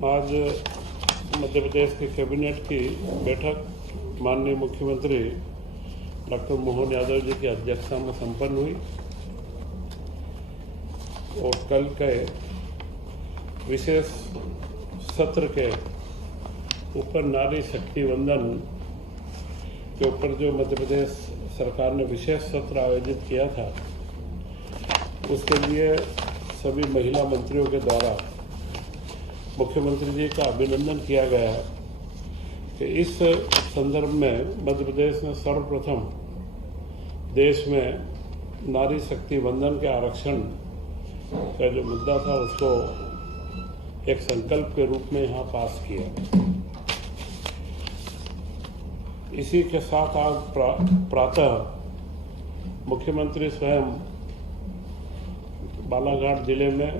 आज मध्य प्रदेश के कैबिनेट की बैठक माननीय मुख्यमंत्री डॉक्टर मोहन यादव जी की अध्यक्षता में संपन्न हुई और कल के विशेष सत्र के ऊपर नारी शक्ति वंदन के ऊपर जो मध्य प्रदेश सरकार ने विशेष सत्र आयोजित किया था, उसके लिए सभी महिला मंत्रियों के द्वारा मुख्यमंत्री जी का अभिनंदन किया गया है कि इस संदर्भ में मध्य प्रदेश ने सर्वप्रथम देश में नारी शक्ति वंदन के आरक्षण का जो मुद्दा था उसको एक संकल्प के रूप में यहाँ पास किया। इसी के साथ आज प्रातः मुख्यमंत्री स्वयं बालाघाट जिले में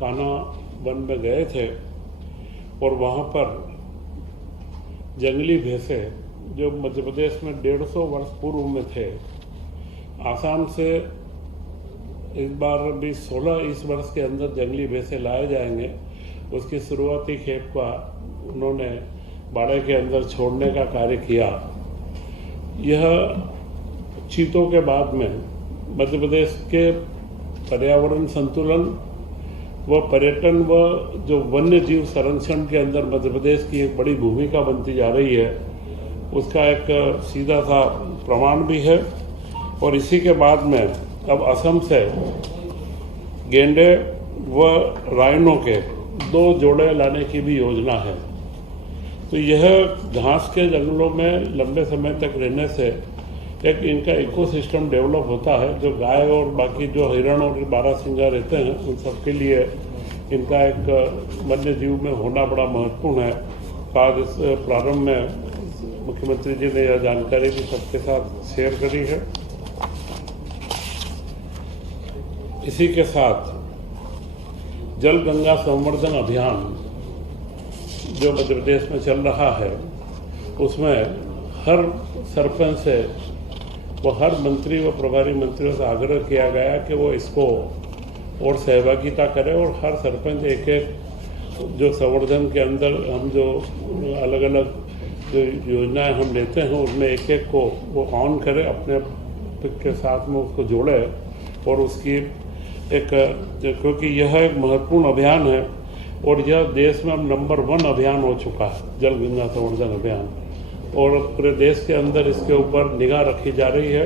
कान्हा वन में गए थे और वहाँ पर जंगली भैंसे जो मध्य प्रदेश में 150 वर्ष पूर्व में थे, आसाम से इस बार भी 16 इस वर्ष के अंदर जंगली भैंसे लाए जाएंगे। उसकी शुरुआती खेप का उन्होंने बाड़े के अंदर छोड़ने का कार्य किया। यह चीतों के बाद में मध्य प्रदेश के पर्यावरण संतुलन व पर्यटन व जो वन्य जीव संरक्षण के अंदर मध्य प्रदेश की एक बड़ी भूमिका बनती जा रही है, उसका एक सीधा सा प्रमाण भी है। और इसी के बाद में अब असम से गेंडे व राइनो के 2 जोड़े लाने की भी योजना है। तो यह घास के जंगलों में लंबे समय तक रहने से एक इनका इकोसिस्टम डेवलप होता है, जो गाय और बाकी जो हिरण और बारहसिंगा रहते हैं उन सबके लिए इनका एक वन्य जीव में होना बड़ा महत्वपूर्ण है। आज इस प्रारंभ में मुख्यमंत्री जी ने यह जानकारी भी सबके साथ शेयर करी है। इसी के साथ जल गंगा संवर्धन अभियान जो मध्य प्रदेश में चल रहा है, उसमें हर सरपंच से वो हर मंत्री व प्रभारी मंत्रियों से आग्रह किया गया कि वो इसको और सहभागिता करें और हर सरपंच एक एक जो संवर्धन के अंदर हम जो अलग अलग जो योजनाएं हम लेते हैं उसमें एक एक को वो ऑन करे, अपने के साथ में उसको जोड़े और उसकी एक, क्योंकि यह एक महत्वपूर्ण अभियान है और यह देश में अब नंबर 1 अभियान हो चुका है, जल गंगा संवर्धन अभियान, और पूरे देश के अंदर इसके ऊपर निगाह रखी जा रही है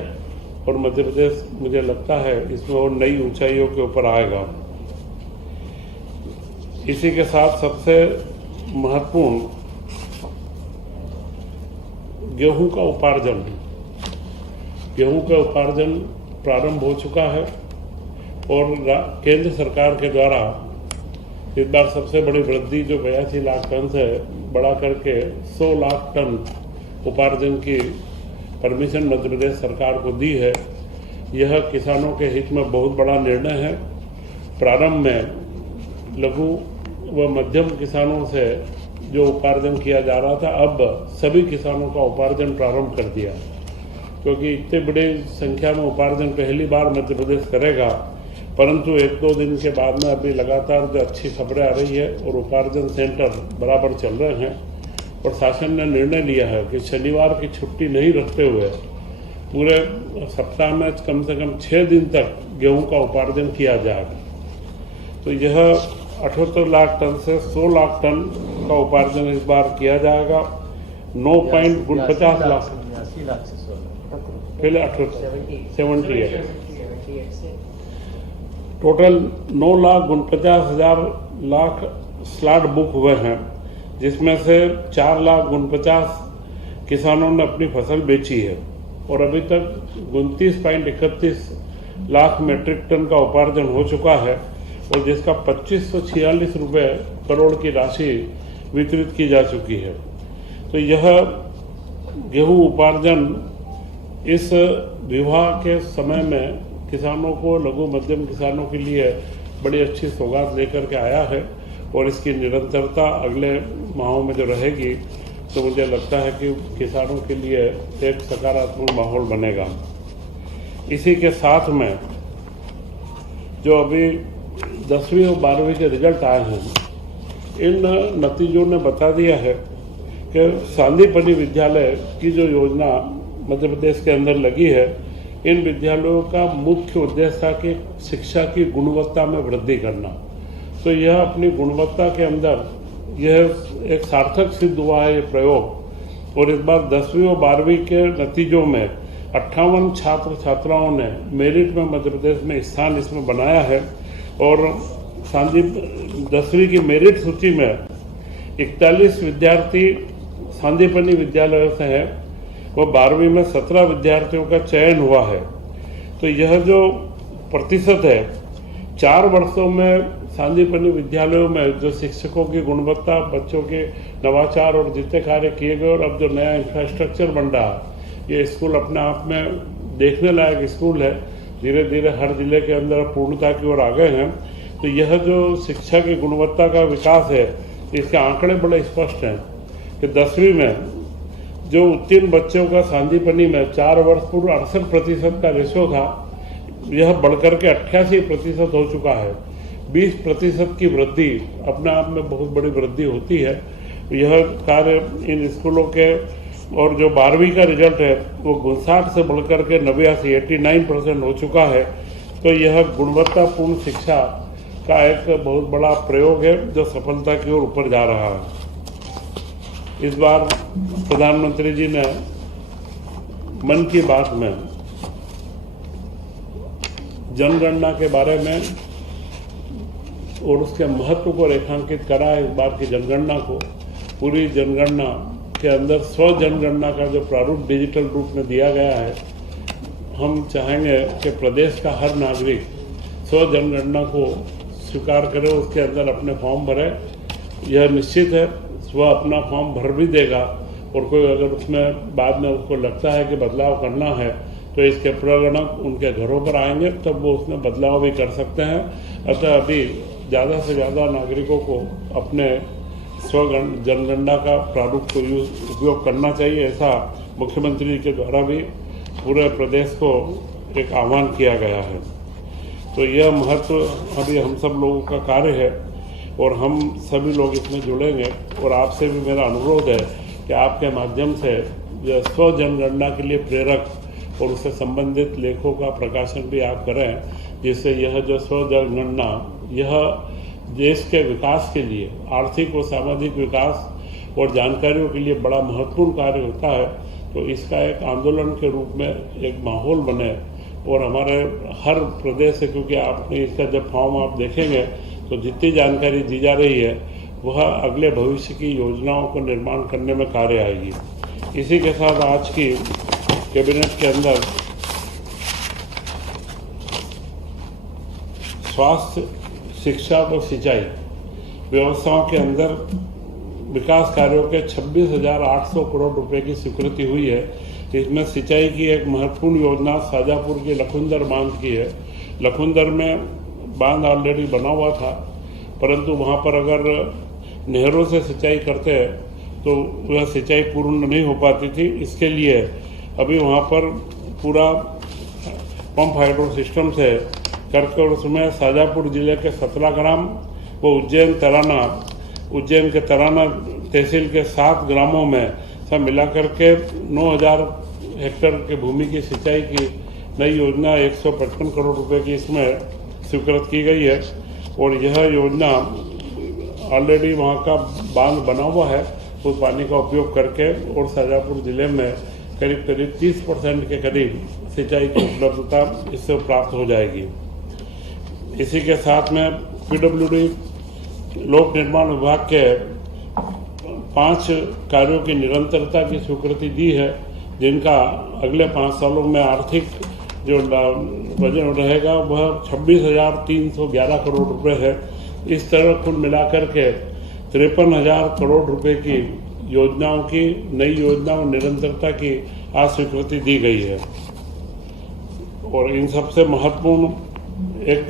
और मध्य प्रदेश मुझे लगता है इसमें और नई ऊंचाइयों के ऊपर आएगा। इसी के साथ सबसे महत्वपूर्ण गेहूं का उपार्जन प्रारंभ हो चुका है और केंद्र सरकार के द्वारा इस बार सबसे बड़ी वृद्धि जो 82 लाख टन से बढ़ा करके 100 लाख टन उपार्जन की परमिशन मध्य प्रदेश सरकार को दी है। यह किसानों के हित में बहुत बड़ा निर्णय है। प्रारंभ में लघु व मध्यम किसानों से जो उपार्जन किया जा रहा था, अब सभी किसानों का उपार्जन प्रारंभ कर दिया, क्योंकि इतने बड़ी संख्या में उपार्जन पहली बार मध्य प्रदेश करेगा। परंतु 1-2 दिन के बाद में अभी लगातार जो अच्छी खबरें आ रही है और उपार्जन सेंटर बराबर चल रहे हैं और शासन ने निर्णय लिया है कि शनिवार की छुट्टी नहीं रखते हुए पूरे सप्ताह में कम से कम 6 दिन तक गेहूं का उपार्जन किया जाएगा। तो यह 78 लाख टन से 100 लाख टन का उपार्जन इस बार किया जाएगा। 9.50 लाख पहले 78 टोटल 9,49,000 लाख स्लॉट बुक हुए हैं, जिसमें से 4,49,000 किसानों ने अपनी फसल बेची है और अभी तक 29.31 लाख मीट्रिक टन का उपार्जन हो चुका है और जिसका 2546 रुपये करोड़ की राशि वितरित की जा चुकी है। तो यह गेहूं उपार्जन इस विवाह के समय में किसानों को, लघु मध्यम किसानों के लिए बड़ी अच्छी सौगात लेकर के आया है और इसकी निरंतरता अगले माहों में जो रहेगी तो मुझे लगता है कि किसानों के लिए एक सकारात्मक माहौल बनेगा। इसी के साथ में जो अभी 10वीं और 12वीं के रिजल्ट आए हैं, इन नतीजों ने बता दिया है कि सांदीपनि विद्यालय की जो योजना मध्य प्रदेश के अंदर लगी है, इन विद्यालयों का मुख्य उद्देश्य था कि शिक्षा की गुणवत्ता में वृद्धि करना। तो यह अपनी गुणवत्ता के अंदर यह एक सार्थक सिद्ध हुआ है ये प्रयोग। और इस बार 10वीं और 12वीं के नतीजों में 58 छात्र छात्राओं ने मेरिट में मध्य प्रदेश में स्थान इसमें बनाया है। और 10वीं की मेरिट सूची में 41 विद्यार्थी सांदीपनि विद्यालयों से हैं और 12वीं में 17 विद्यार्थियों का चयन हुआ है। तो यह जो प्रतिशत है, 4 वर्षों में सांदीपनि विद्यालयों में जो शिक्षकों की गुणवत्ता, बच्चों के नवाचार और जितने कार्य किए गए और अब जो नया इंफ्रास्ट्रक्चर बन रहा है, ये स्कूल अपने आप में देखने लायक स्कूल है। धीरे धीरे हर जिले के अंदर पूर्णता की ओर आ गए हैं। तो यह जो शिक्षा की गुणवत्ता का विकास है, इसके आंकड़े बड़े स्पष्ट हैं कि 10वीं में जो उत्तीर्ण बच्चों का सांदीपनि में 4 वर्ष पूर्व 68% का रेशो था, यह बढ़कर के 88% हो चुका है। 20% की वृद्धि अपने आप में बहुत बड़ी वृद्धि होती है। यह कार्य इन स्कूलों के और जो 12वीं का रिजल्ट है वो 59 से बढ़कर के 89% हो चुका है। तो यह गुणवत्तापूर्ण शिक्षा का एक बहुत बड़ा प्रयोग है जो सफलता की ओर ऊपर जा रहा है। इस बार प्रधानमंत्री जी ने मन की बात में जनगणना के बारे में और उसके महत्व को रेखांकित करा है। इस बार की जनगणना को, पूरी जनगणना के अंदर स्व जनगणना का जो प्रारूप डिजिटल रूप में दिया गया है, हम चाहेंगे कि प्रदेश का हर नागरिक स्व जनगणना को स्वीकार करे, उसके अंदर अपने फॉर्म भरे। यह निश्चित है वह अपना फॉर्म भर भी देगा और कोई अगर उसमें बाद में उसको लगता है कि बदलाव करना है तो इसके प्रगणक उनके घरों पर आएंगे, तब वो उसमें बदलाव भी कर सकते हैं। अतः अभी ज़्यादा से ज़्यादा नागरिकों को अपने स्व जनगणना का प्रारूप को उपयोग करना चाहिए, ऐसा मुख्यमंत्री जी के द्वारा भी पूरे प्रदेश को एक आह्वान किया गया है। तो यह महत्व अभी हम सब लोगों का कार्य है और हम सभी लोग इसमें जुड़ेंगे। और आपसे भी मेरा अनुरोध है कि आपके माध्यम से स्व जनगणना के लिए प्रेरक और उससे संबंधित लेखों का प्रकाशन भी आप करें, जिससे यह जो स्व जनगणना यह देश के विकास के लिए, आर्थिक और सामाजिक विकास और जानकारियों के लिए बड़ा महत्वपूर्ण कार्य होता है। तो इसका एक आंदोलन के रूप में एक माहौल बने और हमारे हर प्रदेश से, क्योंकि आपने इसका जब फॉर्म आप देखेंगे तो जितनी जानकारी दी जा रही है वह अगले भविष्य की योजनाओं को निर्माण करने में कार्य आएगी। इसी के साथ आज की कैबिनेट के अंदर स्वास्थ्य, शिक्षा व सिंचाई व्यवस्थाओं के अंदर विकास कार्यों के 26,800 करोड़ रुपए की स्वीकृति हुई है। इसमें सिंचाई की एक महत्वपूर्ण योजना शाजापुर के लखुंदर बांध की है। लखुंदर में बांध ऑलरेडी बना हुआ था, परंतु वहाँ पर अगर नहरों से सिंचाई करते तो वह सिंचाई पूर्ण नहीं हो पाती थी। इसके लिए अभी वहाँ पर पूरा पंप हाइड्रो सिस्टम से करके उसमें शाजापुर जिले के 17 ग्राम व उज्जैन के तराना तहसील के 7 ग्रामों में सब मिला करके 9,000 हेक्टेयर की भूमि की सिंचाई की नई योजना 155 करोड़ रुपए की इसमें स्वीकृत की गई है। और यह योजना ऑलरेडी वहाँ का बांध बना हुआ है, उस पानी का उपयोग करके और शाजापुर जिले में करीब 30% के करीब सिंचाई की उपलब्धता इससे प्राप्त हो जाएगी। इसी के साथ में PWD लोक निर्माण विभाग के 5 कार्यों की निरंतरता की स्वीकृति दी है, जिनका अगले 5 सालों में आर्थिक जो वजन रहेगा वह 26,311 करोड़ रुपए है। इस तरह कुल मिलाकर के 53,000 करोड़ रुपए की योजनाओं की, नई योजनाओं निरंतरता की आज स्वीकृति दी गई है। और इन सबसे महत्वपूर्ण एक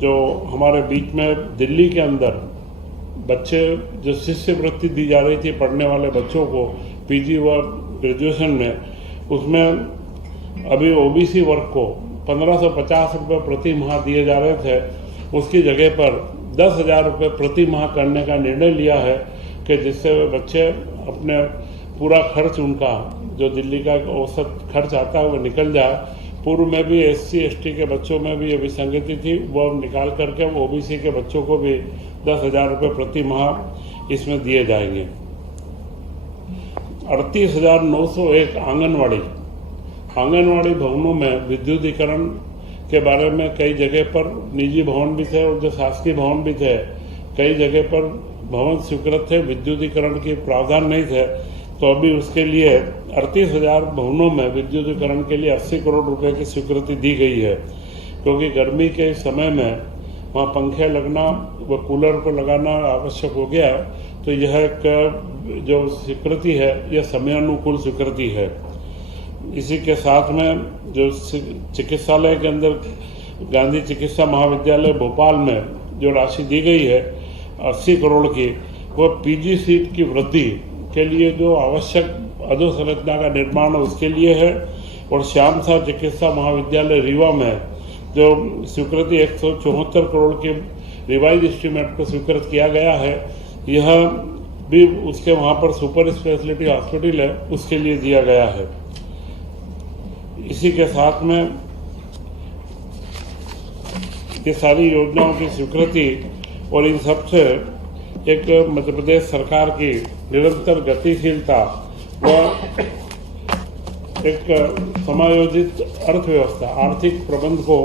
जो हमारे बीच में दिल्ली के अंदर बच्चे जो शिष्यवृत्ति दी जा रही थी पढ़ने वाले बच्चों को PG व ग्रेजुएशन में, उसमें अभी OBC वर्ग को 1,550 रुपये प्रति माह दिए जा रहे थे, उसकी जगह पर 10,000 रुपये प्रति माह करने का निर्णय लिया है कि जिससे वे बच्चे अपने पूरा खर्च उनका जो दिल्ली का औसत खर्च आता है वो निकल जाए। पूर्व में भी SC ST के बच्चों में भी ये विसंगति थी, वो निकाल करके OBC के बच्चों को भी 10,000 रुपये प्रति माह इसमें दिए जाएंगे। 38,901 आंगनवाड़ी भवनों में विद्युतीकरण के बारे में कई जगह पर निजी भवन भी थे और जो शासकीय भवन भी थे, कई जगह पर भवन स्वीकृत थे, विद्युतीकरण के प्रावधान नहीं थे। तो अभी उसके लिए 38,000 भवनों में विद्युतीकरण के लिए 80 करोड़ रुपए की स्वीकृति दी गई है, क्योंकि गर्मी के समय में वहाँ पंखे लगना व कूलर को लगाना आवश्यक हो गया। तो यह एक जो स्वीकृति है यह समयानुकूल स्वीकृति है। इसी के साथ में जो चिकित्सालय के अंदर गांधी चिकित्सा महाविद्यालय भोपाल में जो राशि दी गई है 80 करोड़ की, वह PG सीट की वृद्धि के लिए जो आवश्यक अधोसंरचना का निर्माण है उसके लिए है। और श्याम साह चिकित्सा महाविद्यालय रीवा में जो स्वीकृति 174 करोड़ के रिवाइज एस्टीमेट को स्वीकृत किया गया है, यह भी उसके वहाँ पर सुपर स्पेशलिटी हॉस्पिटल है उसके लिए दिया गया है। इसी के साथ में ये सारी योजनाओं की स्वीकृति और इन सबसे एक मध्य प्रदेश सरकार की निरंतर गतिशीलता व एक समायोजित अर्थव्यवस्था आर्थिक प्रबंध को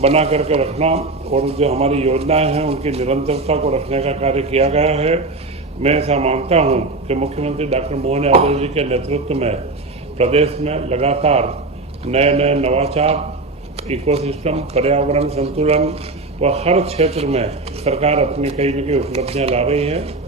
बना करके रखना और जो हमारी योजनाएं हैं उनकी निरंतरता को रखने का कार्य किया गया है। मैं ऐसा मानता हूं कि मुख्यमंत्री डॉक्टर मोहन यादव जी के नेतृत्व में प्रदेश में लगातार नए नवाचार, इकोसिस्टम, पर्यावरण संतुलन व हर क्षेत्र में सरकार अपनी कई न कई उपलब्धियां ला रही है।